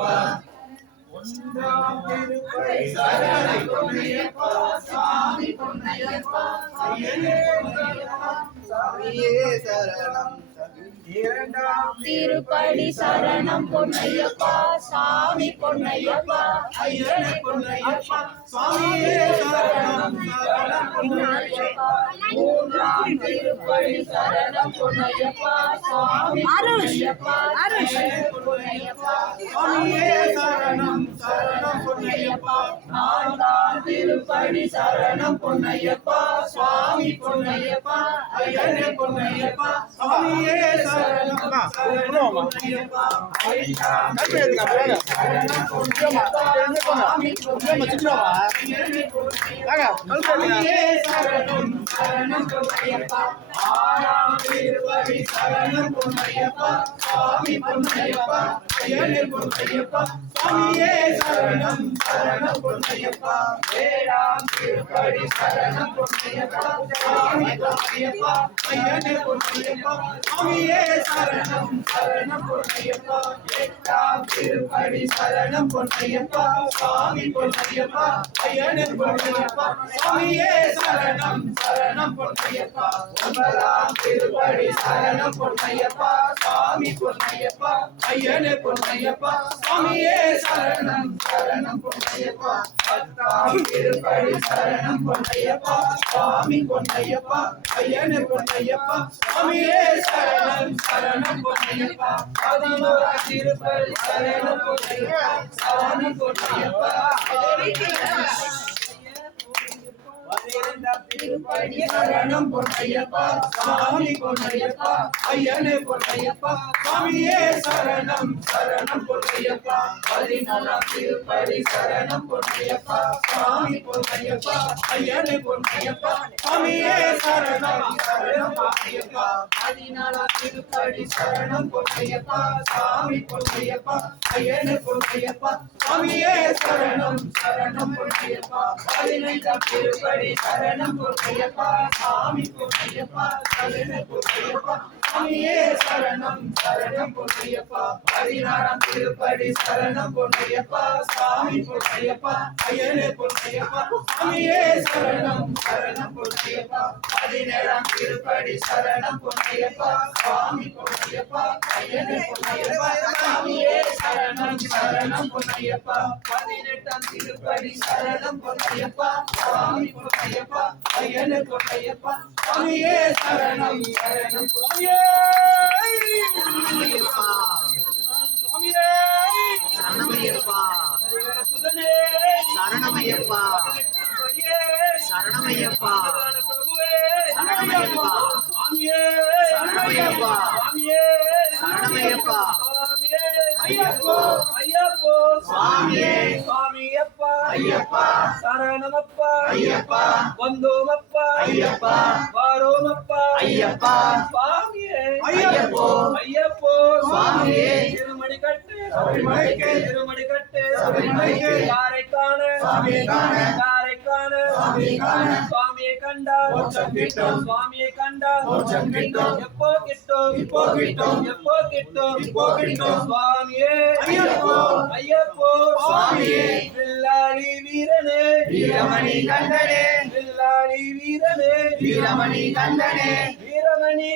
பொன்னையப்பா ஒன்றாம் திருப்பதி சரணை பொன்னையப்பா சாமி பொன்னையப்பா ஐயனே பொன்னையப்பா சாமியே சரணம் இரண்டாம் திருப்படி சரணம் பொன்னையப்பா சாமி பொன்னையப்பா ஐயனே பொன்னையப்பா சாமியே சரணம் சரணம் பொன்னையப்பா மூன்றாம் திருப்படி சரணம் பொன்னையப்பா சாமி பொன்னையப்பா ஐயனே பொன்னையப்பா சாமியே சரணம் சரணம் பொன்னையப்பா நான்காம் திருப்படி சரணம் பொன்னையப்பா சுவாமி பொன்னையப்பா ஐயனே பொன்னையப்பா சாமியே சரணம் சரணம் பொன்னையப்பா ஐந்தாம் சரணம் பொன்னையப்பா சாமி பொன்னையப்பா ஐயனே பொன்னையப்பா சாமியே சரணம் சரணம் பொன்னையப்பா ஆறாம் திருப்பதி சரணம் பொன்னையப்பா சாமி பொன்னையப்பா ஐயனே பொன்னையப்பா சாமியே சரணம் சரணம் பொன்னையப்பா ஏழாம் திருப்பதி சரணம் பொன்னையப்பா சாமி பொன்னையப்பா ஐயனே பொன்னையப்பா சாமியே சரணம் சரணம் பொன்னையப்பா எட்டாம் திருப்பதி சரணம் பொன்னையப்பா சாமி பொன்னையப்பா ஐயனே பொன்னையப்பா சாமியே சரணம் சரணம் பொன்னையப்பா ஒன்பதாம் திருப்பதி சரணம் பொன்னையப்பா சாமி பொன்னையப்பா ஐயனே பொன்னையப்பா சாமியே சரணம் சரணம் பொன்னையப்பா பத்தாம் திருப்பதி சரணம் பொன்னையப்பா சாமி பொன்னையப்பா ஐயனே பொன்னையப்பா சாமியே சரணம் சரணம் பொன்னையப்பா பதினோராம் திருப்பதி சரணம் பொன்னையப்பா சாமி பொன்னையப்பா திருப்பதி சரணம் பொன்னையப்பா சாமி பொன்னையப்பா ஐயனே பொன்னையப்பா சாமியே சரணம் சரணம் பொன்னையப்பா பதினாலாம் திருப்பதி சரணம் பொன்னையப்பா சாமி பொன்னையப்பா ஐயனே பொன்னையப்பா சாமியே சரணம் சரணம் பொன்னையப்பா பதினாலாம் திருப்பதி சரணம் பொன்னையப்பா சாமி பொன்னையப்பா ஐயனே பொன்னையப்பா சாமியே சரணம் சரணம் பொன்னையப்பா பதினைந்தாம் திருப்பதி சரணம் பொன்னையப்பா சாமி பொன்னையப்பா ஐயனே பொன்னையப்பா சாமியே சரணம் சரணம் பொன்னையப்பா பதினாறாம் திருப்பதி சரணம் பொன்னையப்பா சாமி பொன்னையப்பா ஐயனே பொன்னையப்பா சாமியே சரணம் சரணம் பொன்னையப்பா பதினேழாம் திருப்பதி சரணம் பொன்னையப்பா சாமி பொன்னையப்பா ஐயனே பொன்னையப்பா சாமியே சரணம் சரணம் பொன்னையப்பா பதினெட்டாம் திருப்பதி சரணம் பொன்னையப்பா சாமி பொன்னையப்பா ஐயனே பொன்னையப்பா சாமியே சரணம் சரணம் பொன்னையப்பா சரணமையப்பா சரணமையப்பா சரணமையப்பா சரணமையப்பா சரணமையப்பா சரணமையப்பா ஐயப்போ ஐயப்போ சுவாமியே சுவாமியப்பா ஐயப்பா சரணமப்பா ஐயப்பா வந்தோமப்பா ஐயப்பா வாரோமப்பா ஐயப்பா சுவாமியே ஐயப்போ ஐயப்போ சுவாமியே திருமணி கட்டு சபரிமலைக்கு திருமணி கட்டு சபரிமலைக்கு யாரை காண சுவாமியை காண யாரை காண சுவாமியை காண சுவாமியை கண்டால் மோட்சம் கிட்டும் சுவாமியை கண்டால் மோட்சம் கிட்டும் எப்போ கிட்டும் இப்போ கிட்டும் எப்போ கிட்டும் இப்போ கிட்டும் சுவாமியே ஐயப்போ ஐயப்போ சுவாமியே வில்லாளி வீரனே வீரமணி கண்டனே வில்லாளி வீரனே வீரமணி கண்டனே வீரமணி